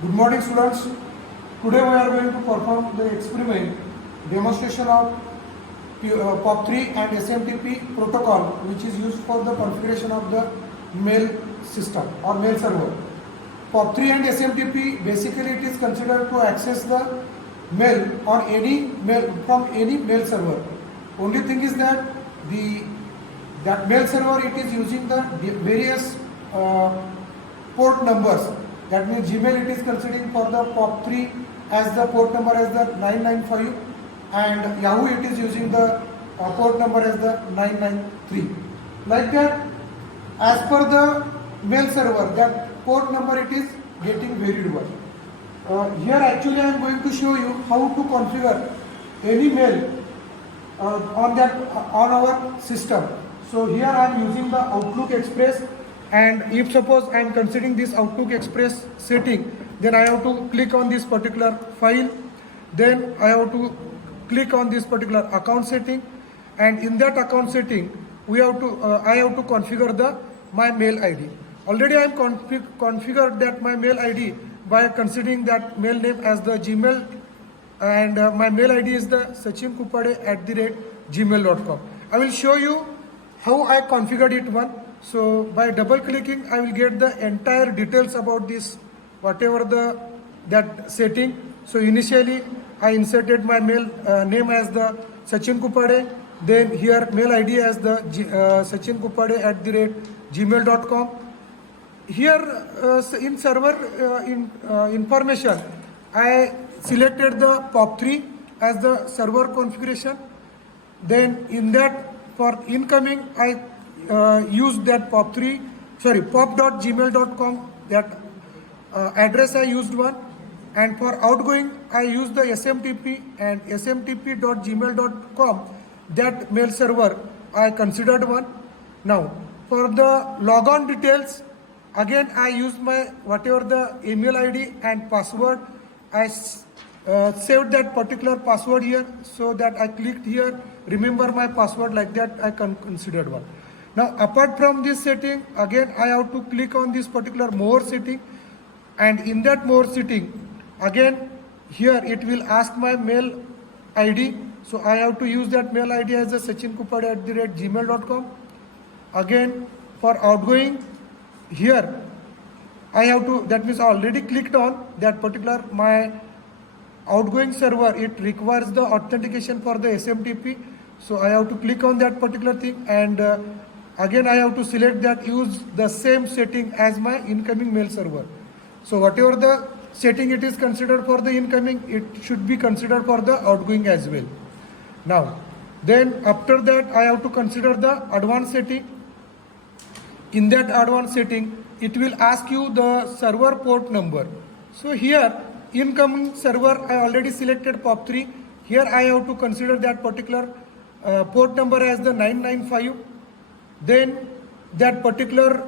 Good morning, students. Today we are going to perform the experiment demonstration of POP3 and SMTP protocol, which is used for the configuration of the mail system or mail server. POP3 and SMTP, basically it is considered to access the mail on any mail from any mail server. Only thing is that that mail server, it is using the various port numbers. That means Gmail, it is considering for the POP3 as the port number as the 995, and Yahoo, it is using the port number as the 993. Like that, as per the mail server, that port number, it is getting varied one. Here actually I am going to show you how to configure any mail on our system. So here I am using the Outlook Express, and if suppose I am considering this Outlook Express setting, then I have to click on this particular file, then I have to click on this particular account setting, and in that account setting I have to configure my mail ID. Already I am configured that my mail ID by considering that mail name as the Gmail, and my mail ID is the sachinkupade@gmail.com. I will show you how I configured it one. So by double clicking, I will get the entire details about this, whatever that setting. So initially I inserted my mail name as the Sachin Kupade, then here mail ID as the sachinkupade@gmail.com. Here in server information, I selected the POP3 as the server configuration. Then in that, for incoming, I used that pop.gmail.com, that address I used one, and for outgoing I used the SMTP and smtp.gmail.com, that mail server I considered one. Now for the logon details, again I used my whatever the email ID and password. I saved that particular password here, so that I clicked here, remember my password, like that I considered one. Now apart from this setting, again I have to click on this particular more setting, and in that more setting, again here it will ask my mail ID. So I have to use that mail ID as the sachinkupade@gmail.com. Again for outgoing, here I have to, that means I already clicked on that particular my outgoing server, it requires the authentication for the SMTP. So I have to click on that particular thing, and again I have to select that, use the same setting as my incoming mail server. So whatever the setting it is considered for the incoming, it should be considered for the outgoing as well. Now then after that I have to consider the advanced setting. In that advanced setting, it will ask you the server port number. So here incoming server I already selected POP3. Here I have to consider that particular port number as the 995. Then that particular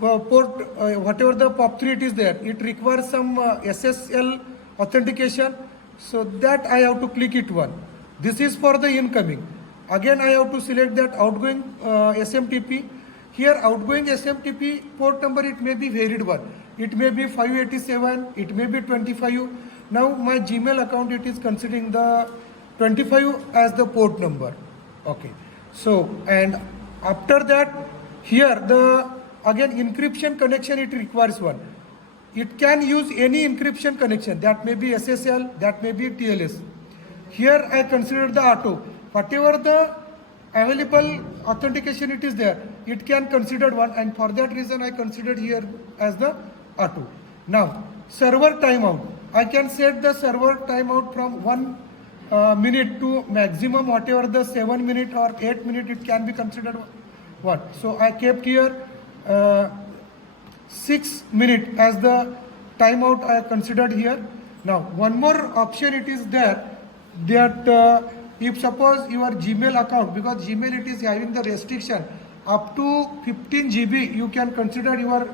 port, whatever the POP3 it is there, it requires some SSL authentication. So that I have to click it one. This is for the incoming. Again I have to select that outgoing SMTP. Here outgoing SMTP port number, it may be varied one. It may be 587, it may be 25. Now my Gmail account, it is considering the 25 as the port number. Okay. So and after that, here the again encryption connection, it requires one. It can use any encryption connection, that may be SSL, that may be TLS. Here I consider the auto. Whatever the available authentication it is there, it can consider one, and for that reason I considered here as the auto. Now server timeout, I can set the server timeout from 1 minute to maximum whatever the 7 minute or 8 minute, it can be considered one. So I kept here 6 minute as the timeout I considered here. Now one more option it is there, that if suppose your Gmail account, because Gmail it is having the restriction up to 15 GB, you can consider your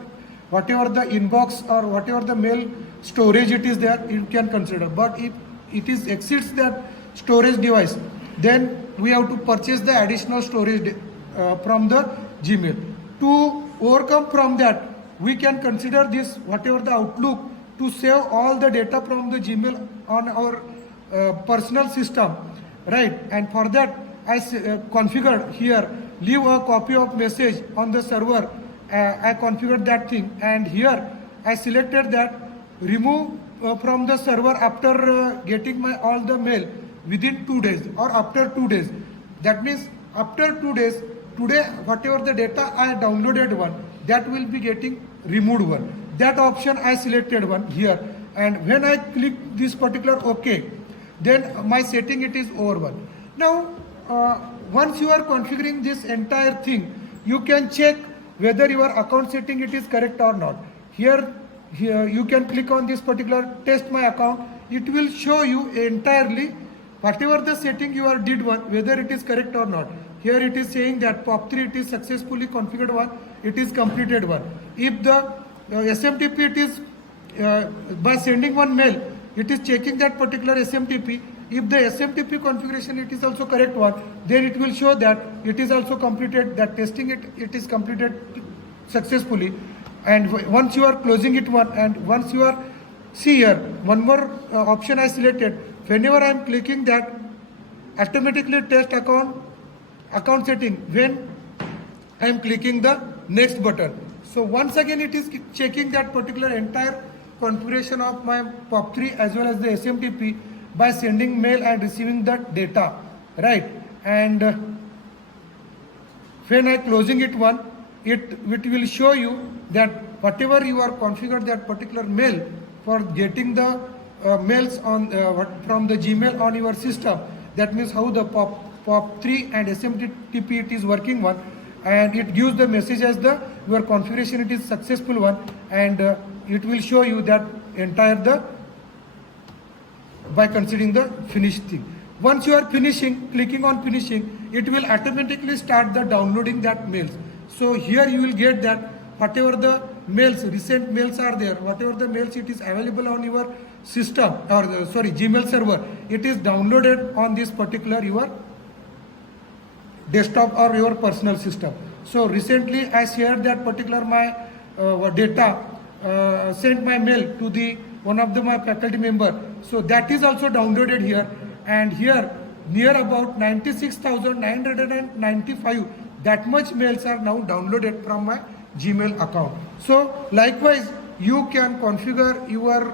whatever the inbox or whatever the mail storage it is there, you can consider. But if it is exceeds that storage device, then we have to purchase the additional storage from the Gmail. To overcome from that, we can consider this whatever the Outlook to save all the data from the Gmail on our personal system, right? And for that, I configured here, leave a copy of message on the server. I configured that thing, and here I selected that remove from the server after getting my all the mail within 2 days or after 2 days. That means after 2 days, today whatever the data I downloaded one, that will be getting removed one. That option I selected one here, and when I click this particular OK, then my setting it is over one. Now once you are configuring this entire thing, you can check whether your account setting it is correct or not. Here you can click on this particular test my account. It will show you entirely whatever the setting you are did one, whether it is correct or not. Here it is saying that POP3 it is successfully configured one, it is completed one. If the SMTP it is by sending one mail, it is checking that particular SMTP. If the SMTP configuration it is also correct one, then it will show that it is also completed, that testing it is completed successfully. And once you are closing it one, and once you are, see here, one more option I selected. Whenever I am clicking that, automatically test account setting when I am clicking the next button. So once again it is checking that particular entire configuration of my POP3 as well as the SMTP by sending mail and receiving that data, right? And when I closing it one, it will show you that whatever you are configured that particular mail for getting the mails on from the Gmail on your system. That means how the POP3 and SMTP it is working one, and it gives the message as the your configuration it is successful one, and it will show you that entire the by considering the finished thing. Once you are finishing, clicking on finishing, it will automatically start the downloading that mails. So here you will get that whatever the mails, recent mails are there, whatever the mails it is available on your system or Gmail server, it is downloaded on this particular your desktop or your personal system. So recently I shared that particular my data, sent my mail to the one of my faculty member. So that is also downloaded here, and here near about 96,995 that much mails are now downloaded from my Gmail account. So likewise you can configure your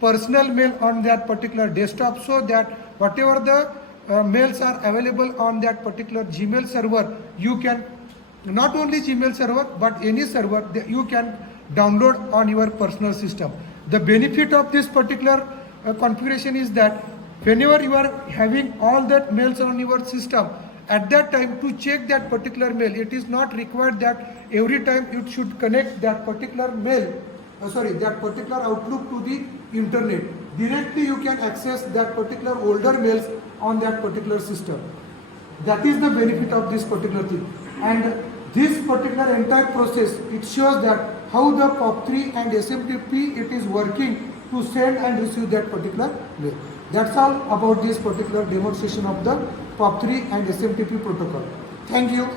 personal mail on that particular desktop, so that whatever the mails are available on that particular Gmail server, you can not only Gmail server but any server that you can download on your personal system. The benefit of this particular configuration is that whenever you are having all that mails on your system, at that time to check that particular mail, it is not required that every time it should connect that particular mail, that particular Outlook to the internet. Directly you can access that particular older mails on that particular system. That is the benefit of this particular thing. And this particular entire process, it shows that how the POP3 and SMTP it is working to send and receive that particular mail. That's all about this particular demonstration of the POP3 and SMTP protocol. Thank you.